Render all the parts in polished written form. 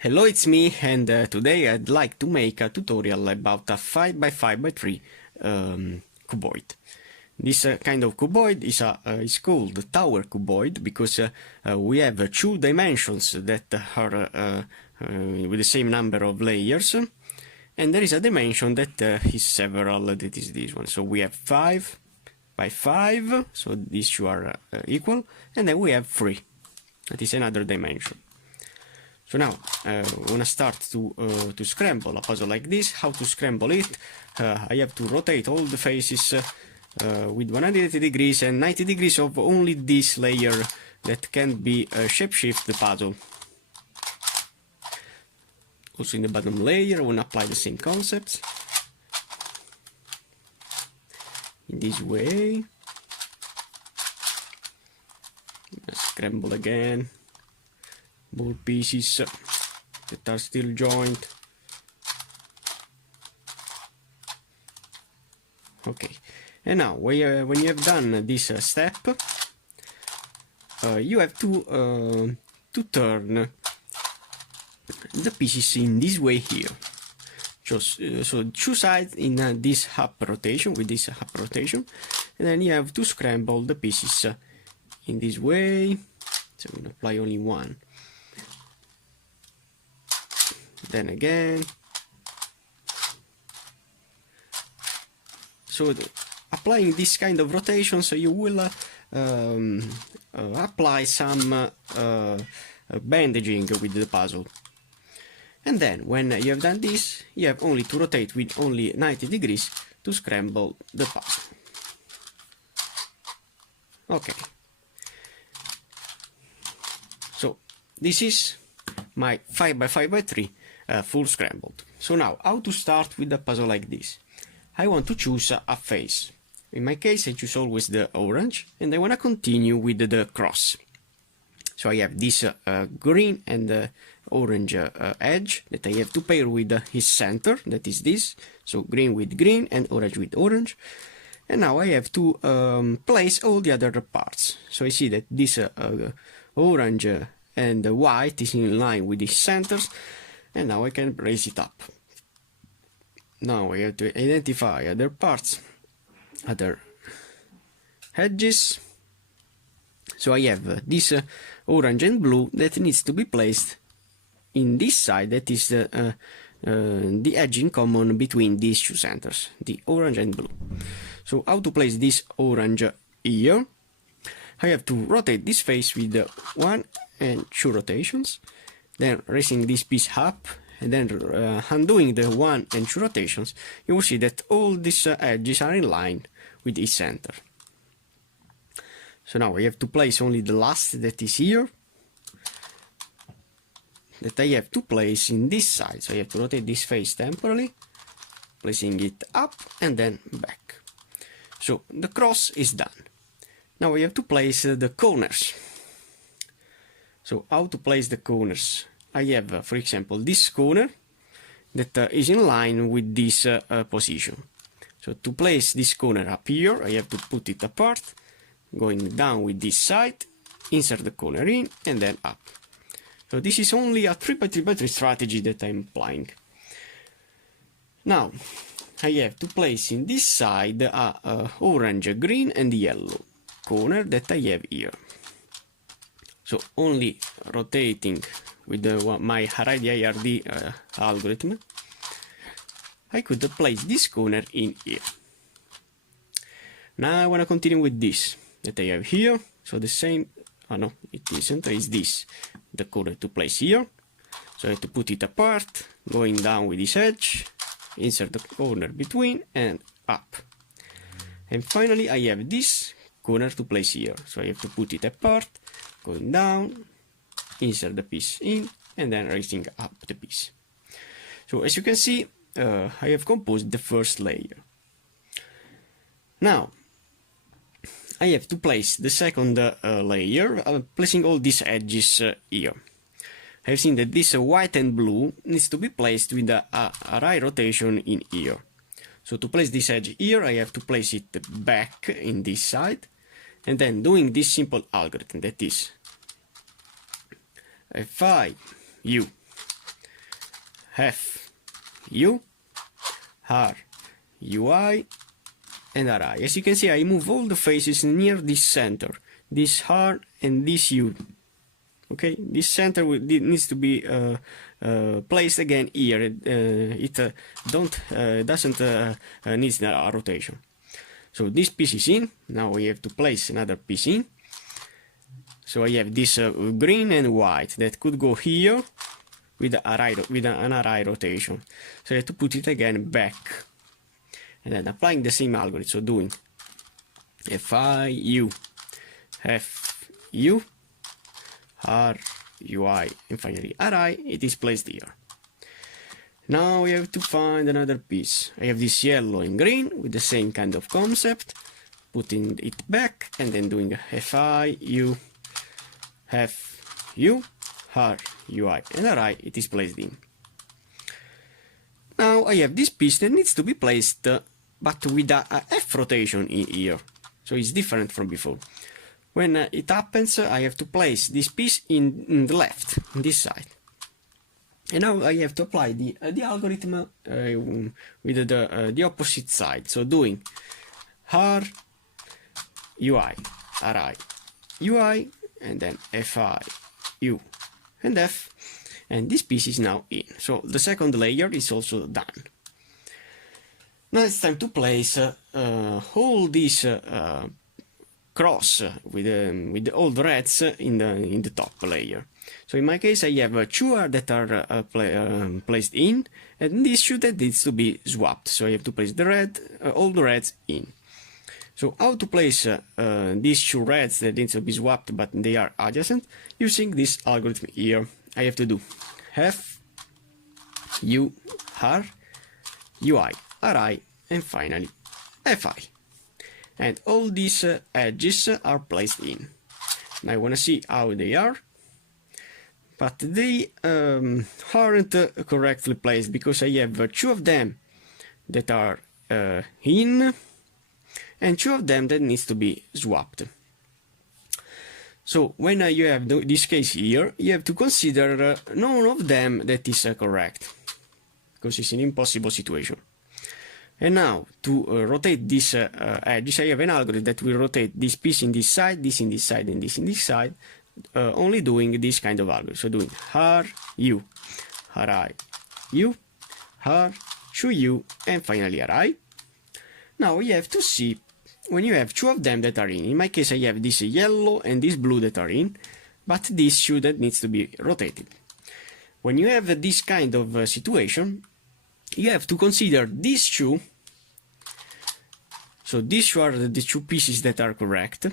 Hello, it's me, and today I'd like to make a tutorial about a 5x5x3 cuboid. This kind of cuboid is called tower cuboid because we have two dimensions that are with the same number of layers, and there is a dimension that is several, that is this one. So we have 5 by 5, so these two are equal, and then we have 3, that is another dimension. So now, when I start to scramble a puzzle like this, how to scramble it? I have to rotate all the faces with 180 degrees and 90 degrees of only this layer that can be shapeshift the puzzle. Also in the bottom layer, I want to apply the same concepts. In this way. Scramble again. More pieces that are still joined. Okay, and now when you have done this step, you have to turn the pieces in this way here. So two sides in this up rotation, with this up rotation, and then you have to scramble the pieces in this way. So I'm going to apply only one. Then again. So applying this kind of rotation, so you will apply some bandaging with the puzzle. And then when you have done this, you have only to rotate with only 90 degrees to scramble the puzzle. Okay. So this is my 5x5x3 full scrambled. So now, how to start with a puzzle like this? I want to choose a face. In my case, I choose always the orange, and I want to continue with the cross. So I have this green and orange edge that I have to pair with his center, that is this. So green with green and orange with orange. And now I have to place all the other parts. So I see that this orange and the white is in line with the centers, and now I can raise it up. Now I have to identify other parts, other edges. So I have this orange and blue that needs to be placed in this side, that is the edge in common between these two centers, the orange and blue. So how to place this orange here? I have to rotate this face with 1 and 2 rotations, then raising this piece up, and then undoing the 1 and 2 rotations. You will see that all these edges are in line with each center. So now I have to place only the last that is here, that I have to place in this side. So I have to rotate this face temporarily, placing it up and then back. So the cross is done. Now we have to place the corners. So how to place the corners? I have, for example, this corner that is in line with this position. So to place this corner up here, I have to put it apart, going down with this side, insert the corner in, and then up. So this is only a 3x3x3 strategy that I'm applying. Now, I have to place in this side a orange, green, and yellow corner that I have here. So only rotating with my RID algorithm, I could place this corner in here. Now I want to continue with this that I have here. So the same, oh no, it isn't, it's this, the corner to place here. So I have to put it apart, going down with this edge, insert the corner between, and up. And finally I have this corner to place here. So I have to put it apart, going down, insert the piece in, and then raising up the piece. So as you can see, I have composed the first layer. Now I have to place the second layer, placing all these edges here. I have seen that this white and blue needs to be placed with a right rotation in here. So to place this edge here, I have to place it back in this side, and then doing this simple algorithm, that is, if I, F, U, R, UI, and RI. As you can see, I move all the faces near this center, this R and this U. Okay, this center needs to be placed again here. It doesn't need a rotation. So this piece is in. Now we have to place another piece in. So I have this green and white that could go here with an array rotation. So I have to put it again back. And then applying the same algorithm, so doing FI, U, F, U, R, UI, and finally RI, it is placed here. Now we have to find another piece. I have this yellow and green with the same kind of concept, putting it back and then doing FI, U, F, U, R, UI, and RI, it is placed in. Now I have this piece that needs to be placed, but with a F rotation in here, so it's different from before. When it happens, I have to place this piece in the left, on this side. And now I have to apply the algorithm with the opposite side, so doing R, UI, RI, UI, and then FI, U, and F, and this piece is now in. So the second layer is also done. Now it's time to place all these cross with all the reds in the top layer. So in my case, I have two that are placed in, and this two that needs to be swapped. So I have to place the red, all the reds in. So how to place these two reds that needs to be swapped, but they are adjacent, using this algorithm here. I have to do F, U, R, UI, RI, and finally FI. And all these edges are placed in. Now I want to see how they are, but they aren't correctly placed because I have two of them that are in and two of them that needs to be swapped. So when you have this case here, you have to consider none of them that is correct, because it's an impossible situation. And now to rotate this edges, I have an algorithm that will rotate this piece in this side, this in this side, and this in this side, only doing this kind of algorithm. So doing R, U, RI, U, R, 2U, and finally RI. Now we have to see when you have two of them that are in. In my case, I have this yellow and this blue that are in, but this two that needs to be rotated. When you have this kind of situation, you have to consider these two. So these two are the two pieces that are correct,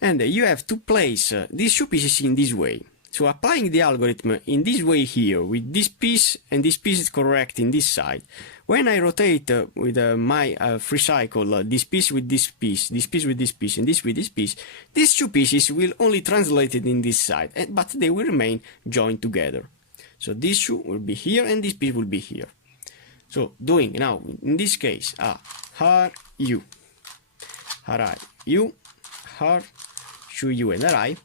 and you have to place these two pieces in this way. So applying the algorithm in this way here, with this piece and this piece is correct in this side, when I rotate with my free cycle, this piece with this piece, this piece with this piece, and this with this piece, these two pieces will only translate it in this side, but they will remain joined together. So this two will be here and this piece will be here. So doing now, in this case, R, U, RI, U, R, 2U, and RI,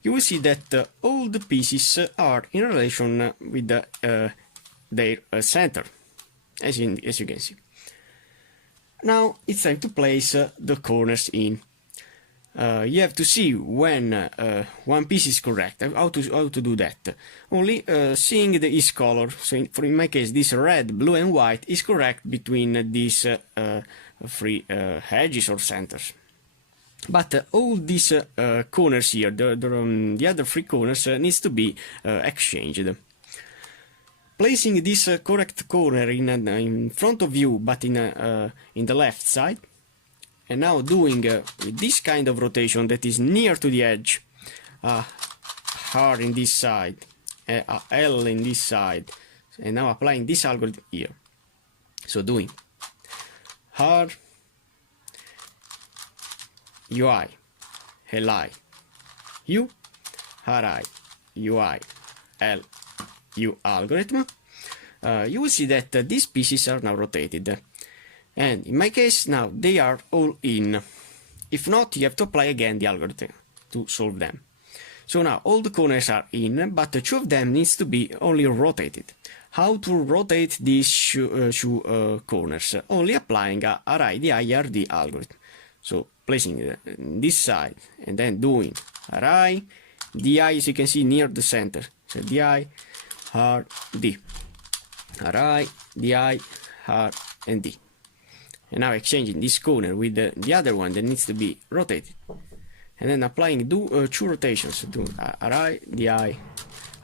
you will see that all the pieces are in relation with their center, as you can see. Now it's time to place the corners in. You have to see when one piece is correct. How to do that? Only seeing the each color. So in my case, this red, blue, and white is correct between these three edges or centers. But all these corners here, the other three corners, needs to be exchanged. Placing this correct corner in front of you, but in the left side, and now doing this kind of rotation that is near to the edge, R in this side, L in this side, and now applying this algorithm here. So doing R, UI, LI, U, RI, UI, L, U algorithm, you will see that these pieces are now rotated. And in my case, now they are all in. If not, you have to apply again the algorithm to solve them. So now all the corners are in, but two of them needs to be only rotated. how to rotate these two corners, only applying a array DI algorithm. So placing this side and then doing array DI, as you can see, near the center. So DI, R, D. Array, DI, R, and D. And now exchanging this corner with the other one that needs to be rotated. And then applying two rotations to array, DI,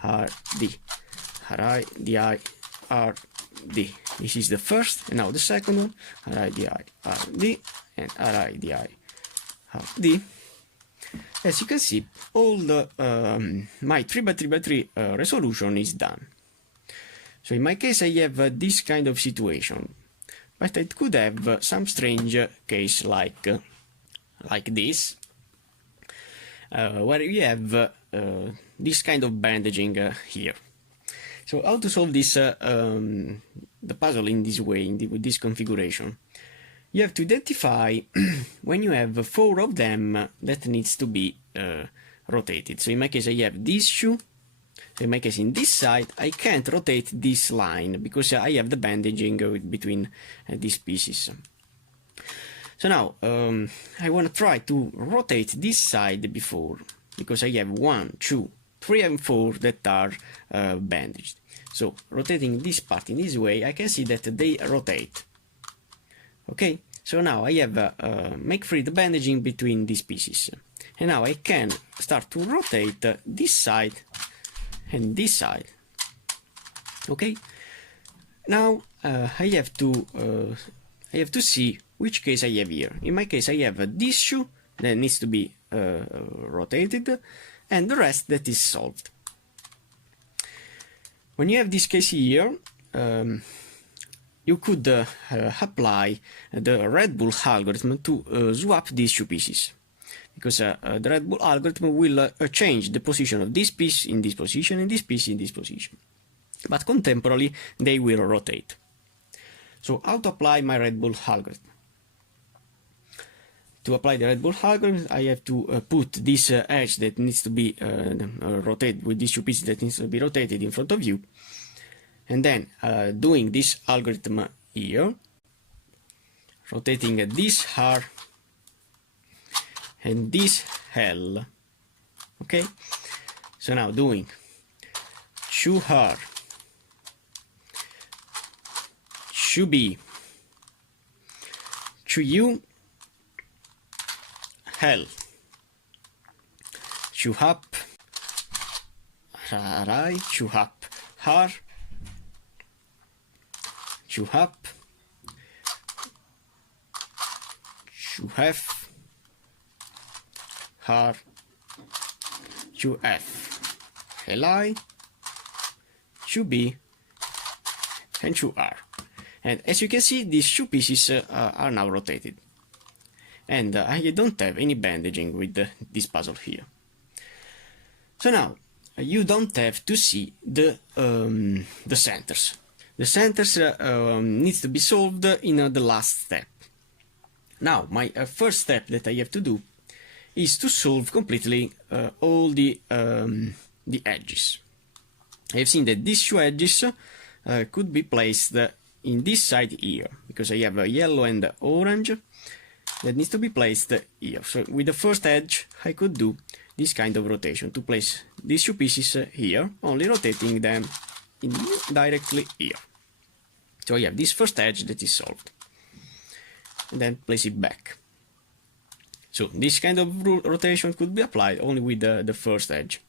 R, D. Array, DI, R, D. This is the first, and now the second one. Array, DI, R, D. And array, DI, R, D. As you can see, all the my 3x3x3 resolution is done. So in my case, I have this kind of situation, but I could have some strange case like this, where you have this kind of bandaging here. So how to solve this the puzzle in this way, with this configuration? You have to identify when you have 4 of them that needs to be rotated. So in my case, I have these two. So in my case, in this side, I can't rotate this line because I have the bandaging between these pieces. So now I want to try to rotate this side before, because I have 1, 2, 3, and 4 that are bandaged. So rotating this part in this way, I can see that they rotate. Okay, so now I have make free the bandaging between these pieces, and now I can start to rotate this side and this side. Okay, now I have to see which case I have here. In my case, I have this shoe that needs to be rotated, and the rest that is solved. When you have this case here, you could apply the Red Bull algorithm to swap these two pieces, because the Red Bull algorithm will change the position of this piece in this position and this piece in this position, but contemporarily they will rotate. So how to apply my Red Bull algorithm? To apply the Red Bull algorithm, I have to put this edge that needs to be rotated with these two pieces that needs to be rotated in front of you, and then doing this algorithm here, rotating this R and this L. Okay, so now doing 2R, 2B, 2U, L, 2 up, array, 2 up, R, 2 up, 2 F, R, 2 F, Li, 2B, and 2 R. And as you can see, these two pieces are now rotated. And I don't have any bandaging with this puzzle here. So now you don't have to see the centers. The centers needs to be solved in the last step. Now my first step that I have to do is to solve completely all the edges. I have seen that these two edges could be placed in this side here, because I have a yellow and orange that needs to be placed here. So with the first edge, I could do this kind of rotation to place these two pieces here, only rotating them directly here. So I have this first edge that is solved, and then place it back. So this kind of rotation could be applied only with the first edge.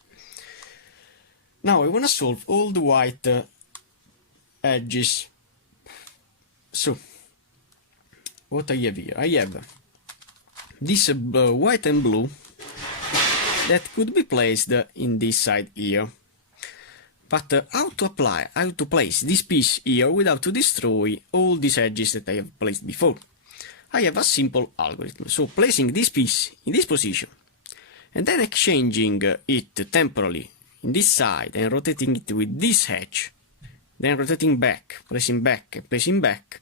Now I want to solve all the white edges. So what I have here? I have this white and blue that could be placed in this side here. But how to place this piece here without to destroy all these edges that I have placed before? I have a simple algorithm. So placing this piece in this position, and then exchanging it temporarily in this side and rotating it with this edge, then rotating back, placing back, and placing back,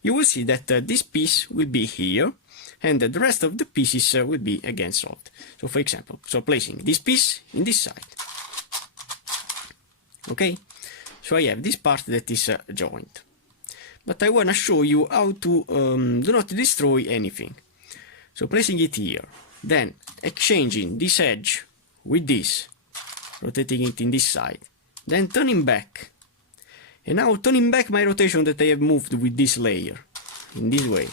you will see that this piece will be here, and the rest of the pieces will be again solved. So for example, placing this piece in this side. Okay, So I have this part that is joined. But I want to show you how to do not destroy anything. So placing it here, then exchanging this edge with this, rotating it in this side, then turning back. And now turning back my rotation that I have moved with this layer, in this way.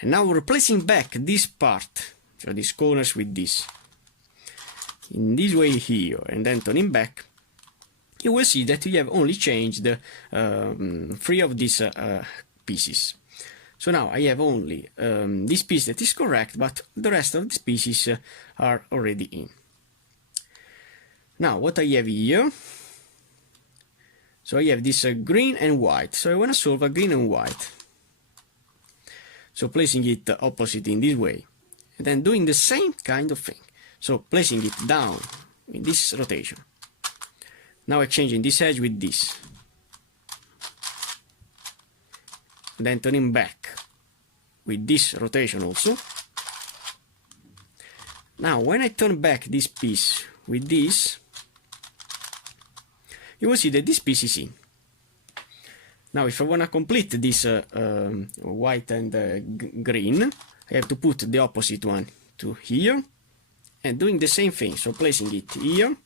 And now replacing back this part, so these corners with this, in this way here, and then turning back, you will see that we have only changed 3 of these pieces. So now I have only this piece that is correct, but the rest of these pieces are already in. Now what I have here, so I have this green and white, so I want to solve a green and white. So placing it opposite in this way, and then doing the same kind of thing. So placing it down in this rotation. Now exchanging this edge with this. Then turning back with this rotation also. Now when I turn back this piece with this, you will see that this piece is in. Now if I want to complete this white and green, I have to put the opposite one to here, and doing the same thing, so placing it here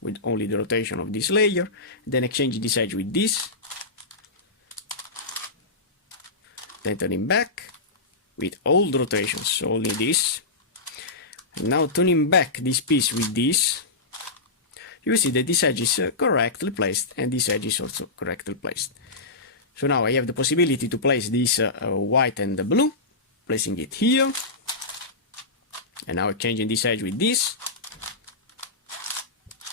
with only the rotation of this layer, then exchanging this edge with this, then turning back with all the rotations, so only this, and now turning back this piece with this. You will see that this edge is correctly placed, and this edge is also correctly placed. So now I have the possibility to place this white and the blue, placing it here, and now changing this edge with this.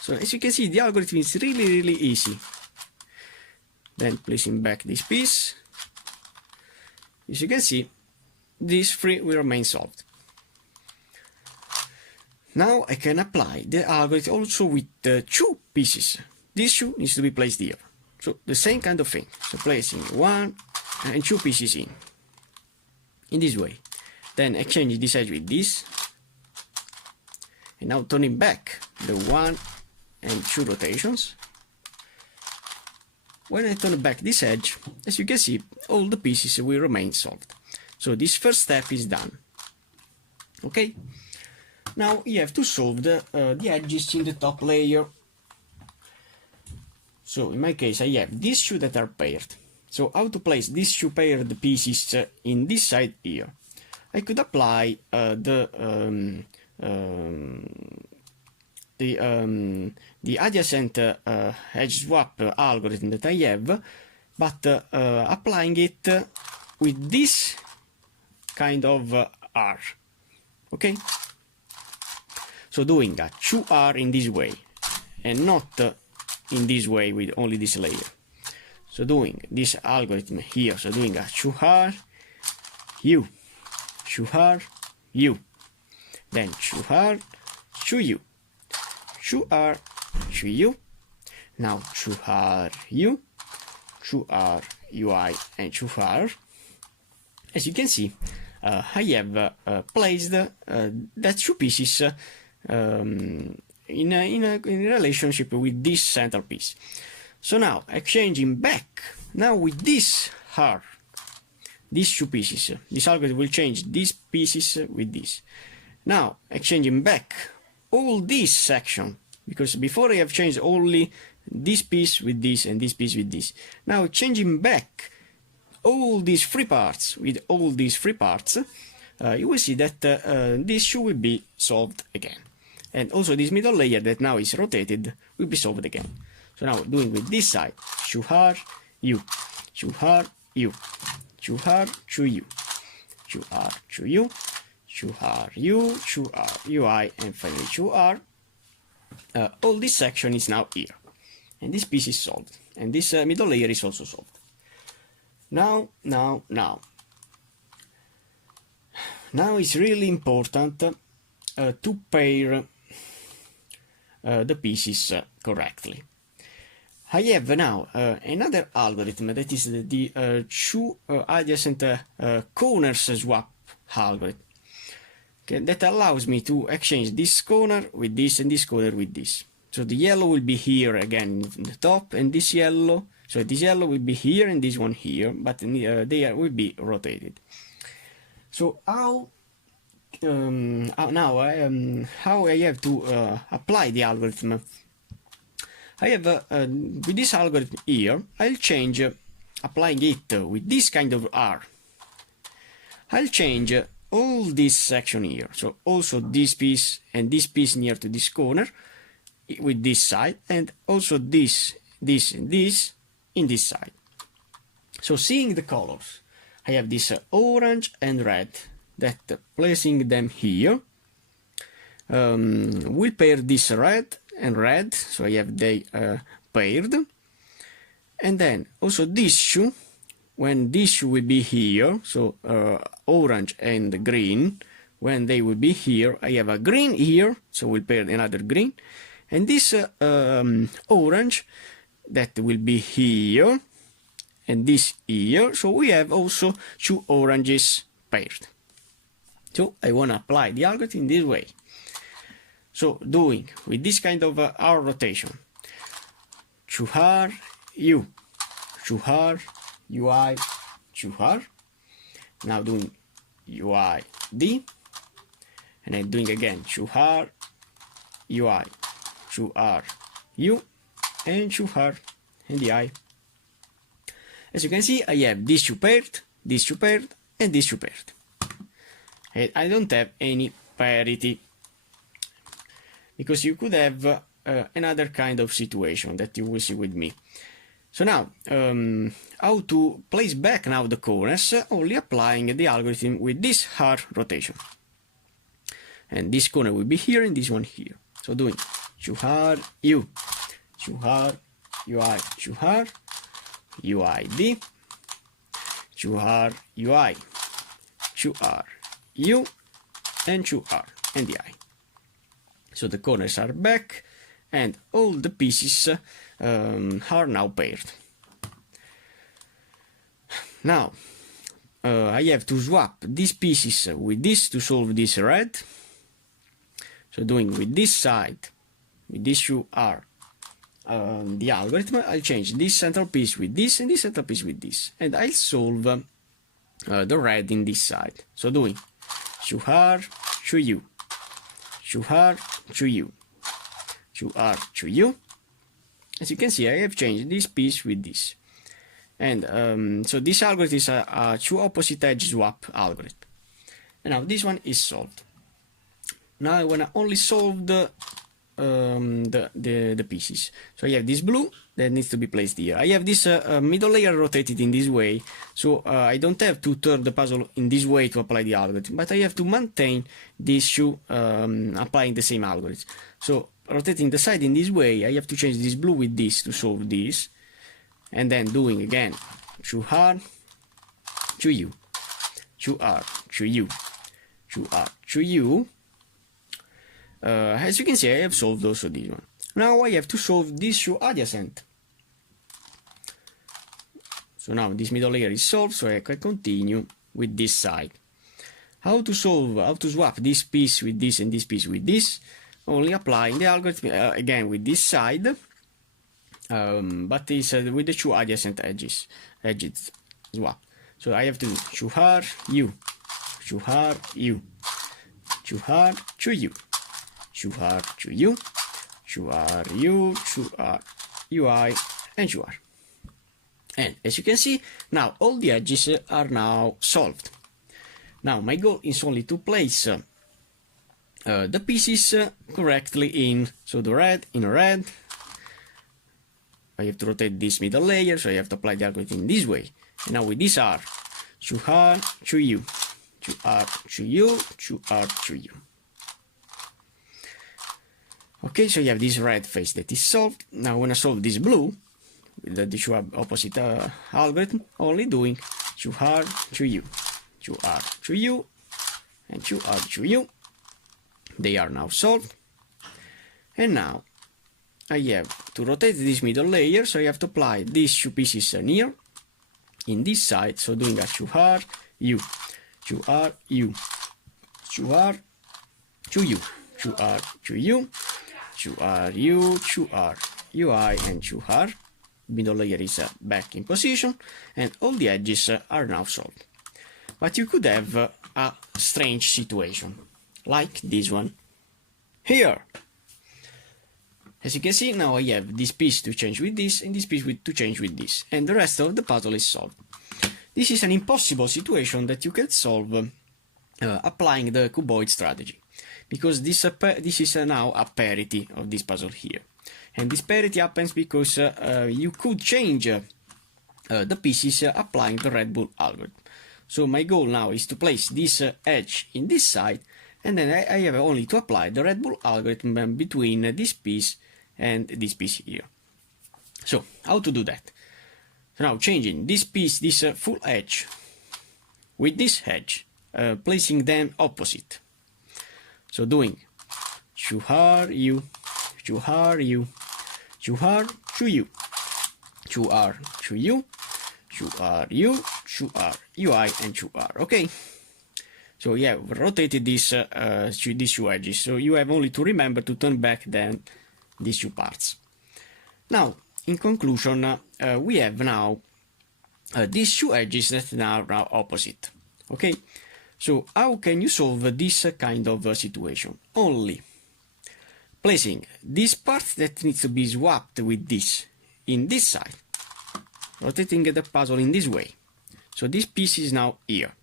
So as you can see, the algorithm is really easy. Then placing back this piece, as you can see, these 3 will remain solved. Now I can apply the algorithm also with 2 pieces. This shoe needs to be placed here. So the same kind of thing. So placing 1 and 2 pieces in this way. Then exchanging this edge with this. And now turning back the 1 and 2 rotations. When I turn back this edge, as you can see, all the pieces will remain solved. So this first step is done. Okay? Now you have to solve the edges in the top layer. So in my case I have these 2 that are paired. So how to place these 2 paired pieces in this side here? I could apply the adjacent edge swap algorithm that I have, but applying it with this kind of R. Okay? So doing a 2R in this way, and not in this way with only this layer. So doing this algorithm here, so doing a 2R, U, 2R, U, then 2R, 2U, 2R, 2U, now 2R, U, 2R, UI, and 2R. As you can see, I have placed that 2 pieces in a relationship with this central piece. So now exchanging back, now with this R, these 2 pieces, this algorithm will change these pieces with this. Now exchanging back all this section, because before I have changed only this piece with this and this piece with this. Now changing back all these 3 parts with all these 3 parts, you will see that this shoe will be solved again. And also this middle layer that now is rotated will be solved again. So now doing with this side, 2R, U, 2R, U, 2R, 2U, 2R, 2U, 2R, U, 2R, UI, and finally 2R. All this section is now here. And this piece is solved. And this middle layer is also solved. Now it's really important to pair the pieces correctly. I have now another algorithm that is the 2 adjacent corners swap algorithm, okay, that allows me to exchange this corner with this and this corner with this. So the yellow will be here again in the top, and this yellow, so this yellow will be here and this one here, but they will be rotated. So how I have to apply the algorithm? I have with this algorithm here, I'll change applying it with this kind of R. I'll change all this section here, so also this piece and this piece near to this corner with this side, and also this, and this in this side. So seeing the colors, I have this orange and red, that placing them here will pair this red and red, so I have they paired. And then also this shoe, when this shoe will be here, so orange and green, when they will be here, I have a green here, so we'll pair another green, and this orange that will be here, and this here, so we have also two oranges paired. So I want to apply the algorithm in this way. So doing with this kind of R rotation, to R, U, to R, UI, to R, now doing UI, D, and then doing again to R, UI, to R, U, and to R, and the I. As you can see, I have these two paired, these two paired, and these two paired. And I don't have any parity, because you could have another kind of situation that you will see with me. So now, how to place back now the corners, only applying the algorithm with this R rotation. And this corner will be here and this one here. So doing to R, U, to R, UI, to R, UI, D, to R, UI, to R, U, and to R, and the I. So the corners are back, and all the pieces are now paired. Now, I have to swap these pieces with this to solve this red. So doing with this side, with this two R, the algorithm, I'll change this central piece with this and this central piece with this, and I'll solve the red in this side. So doing to R, to U, to R, to U, to R, to U. As you can see, I have changed this piece with this. And so this algorithm is a two opposite edge swap algorithm. And now this one is solved. Now I want to only solve the pieces. So I have this blue that needs to be placed here. I have this middle layer rotated in this way, so I don't have to turn the puzzle in this way to apply the algorithm, but I have to maintain this shoe applying the same algorithm. So rotating the side in this way, I have to change this blue with this to solve this, and then doing again to R, to U, to R, to U, to R, to U. As you can see, I have solved also this one. Now I have to solve this shoe adjacent. So now this middle layer is solved, so I can continue with this side. How to swap this piece with this and this piece with this? Only applying the algorithm again with this side, but it's with the two adjacent edges swap. So I have to to R, U, to R, U, to R, to U, to R, to U, to R, U, to R, UI, and to R. And as you can see, now all the edges are now solved. Now my goal is only to place the pieces correctly in. So the red in red. I have to rotate this middle layer, so I have to apply the algorithm in this way. And now with this R, to R, to U, to R, to U, to R, to U. Okay, so you have this red face that is solved. Now when I solve this blue, with the two opposite algorithm, only doing to R, to U, to R, to U, and to R, to U. They are now solved. And now I have to rotate this middle layer, so I have to apply these two pieces near in this side. So doing a to R, U, to R, U, to R, to U, to R, to U, 2RU, 2RUI, and 2R. Middle layer is back in position, and all the edges are now solved. But you could have a strange situation, like this one here. As you can see, now I have this piece to change with this, and this piece to change with this, and the rest of the puzzle is solved. This is an impossible situation that you can solve applying the cuboid strategy, because this is now a parity of this puzzle here. And this parity happens because you could change the pieces applying the Red Bull algorithm. So my goal now is to place this edge in this side, and then I have only to apply the Red Bull algorithm between this piece and this piece here. So how to do that? So now changing this piece, this full edge, with this edge, placing them opposite. So doing 2RU, 2RU, 2R, 2U, 2R, 2U, 2RU, 2RUI, and 2R. Okay. So yeah, we rotated these two edges. So you have only to remember to turn back then these two parts. Now, in conclusion, we have now these two edges that are now opposite. Okay. So how can you solve this kind of situation? Only placing this part that needs to be swapped with this in this side, rotating the puzzle in this way. So this piece is now here.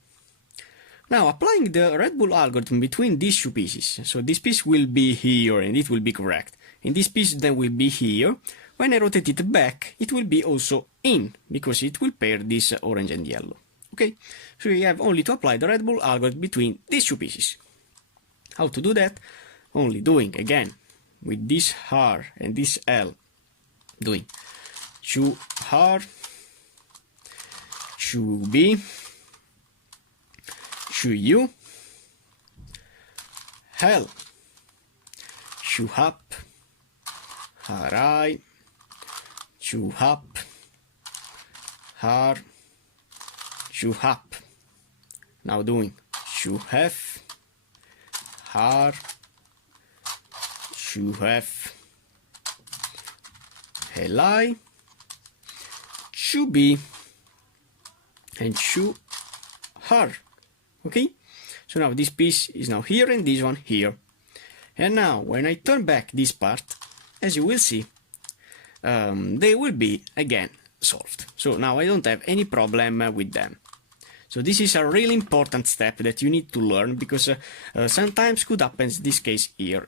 Now applying the Red Bull algorithm between these two pieces. So this piece will be here and it will be correct. And this piece then will be here. When I rotate it back, it will be also in, because it will pair this orange and yellow. Okay, so you have only to apply the Red Bull algorithm between these two pieces. How to do that? Only doing again with this R and this L, doing 2R, 2B, 2U, L, 2 up, RI, 2 up, R, 2 up. Now doing 2F, R, 2F, Li, 2B, and 2R. Okay, so now this piece is now here and this one here. And now when I turn back this part, as you will see, they will be again solved. So now I don't have any problem with them. So this is a really important step that you need to learn, because sometimes could happen this case here.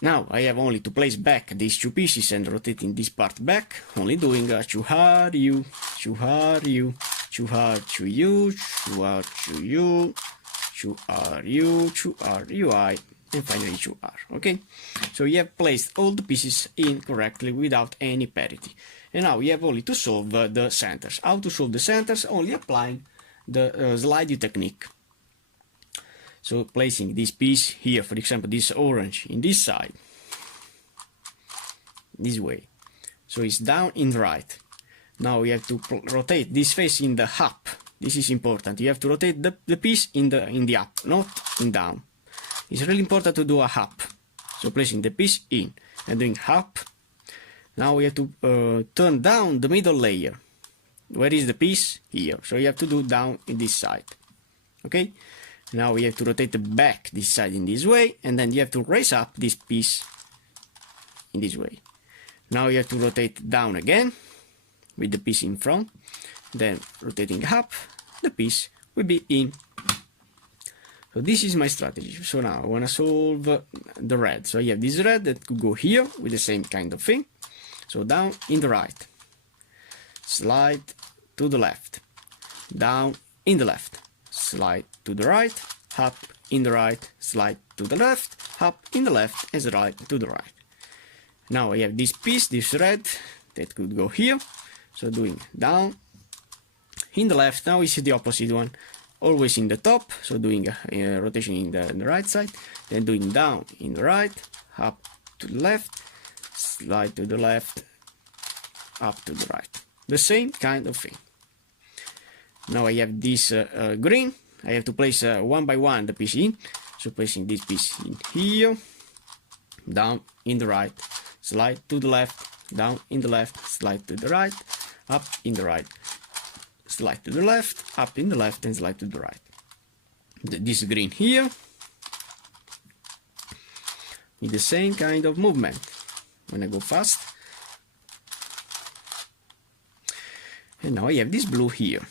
Now I have only to place back these two pieces and rotating this part back, only doing 2RU, 2RU, 2R, 2U, 2R, 2U, 2RU, 2RUI, and finally 2R. Okay, so you have placed all the pieces in correctly without any parity. And now you have only to solve the centers. How to solve the centers? Only applying the sliding technique. So placing this piece here, for example, this orange in this side, this way. So it's down in the right. Now we have to rotate this face in the up. This is important. You have to rotate the piece in the up, not in down. It's really important to do a up. So placing the piece in and doing up. Now we have to turn down the middle layer. Where is the piece? Here. So you have to do down in this side. Okay? Now we have to rotate back this side in this way, and then you have to raise up this piece in this way. Now you have to rotate down again with the piece in front, then rotating up, the piece will be in. So this is my strategy. So now I want to solve the red. So I have this red that could go here with the same kind of thing. So down in the right, slide to the left, down in the left, slide to the right, up in the right, slide to the left, up in the left, and slide to the right. Now I have this piece, this red, that could go here. So doing down in the left. Now is the opposite one, always in the top. So doing a rotation in the right side, then doing down in the right, up to the left, slide to the left, up to the right. The same kind of thing. Now I have this green. I have to place one by one the piece in. So placing this piece in here, down in the right, slide to the left, down in the left, slide to the right, up in the right, slide to the left, up in the left, and slide to the right. This green here, with the same kind of movement. When I go fast, and now I have this blue here.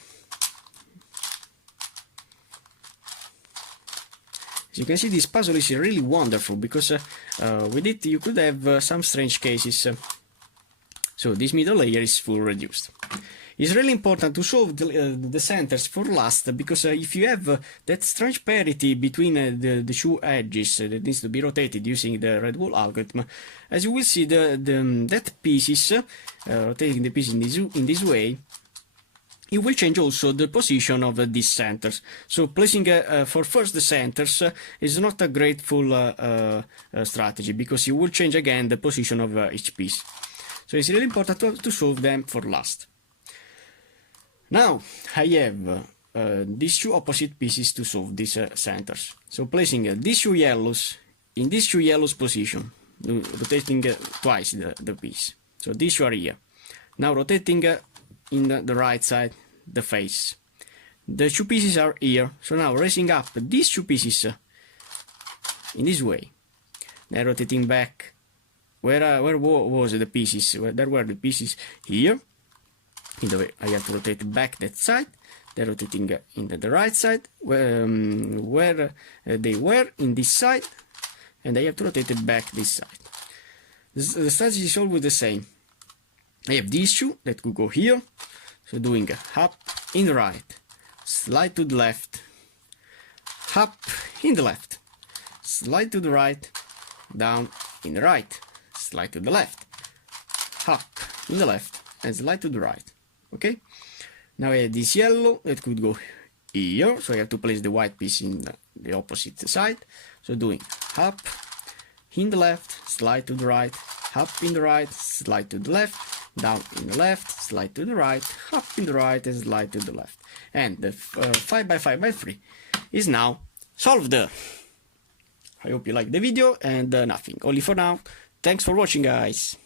As you can see, this puzzle is really wonderful because with it you could have some strange cases. So this middle layer is full reduced. It's really important to solve the centers for last, because if you have that strange parity between the two edges that needs to be rotated using the red wall algorithm, as you will see, that pieces, rotating the pieces in this way, it will change also the position of these centers. So placing for first the centers is not a grateful strategy, because you will change again the position of each piece. So it's really important to solve them for last. Now I have these two opposite pieces to solve these centers. So placing these two yellows in these two yellows position, rotating twice the piece. So these two are here. Now rotating in the right side the face. The two pieces are here. So now raising up these two pieces in this way. Then rotating back. Where was the pieces? There were the pieces here. In the way I have to rotate back that side. Then rotating in the right side where they were in this side, and I have to rotate it back this side. The strategy is always the same. I have these two that could go here. So doing up in the right, slide to the left, up in the left, slide to the right, down in the right, slide to the left, up in the left, and slide to the right. Okay? Now I have this yellow that could go here, so I have to place the white piece in the opposite side. So doing up in the left, slide to the right, up in the right, slide to the left, down in the left, slide to the right, up in the right, and slide to the left. And the 5x5x3 is now solved. I hope you liked the video, and nothing. Only for now. Thanks for watching, guys.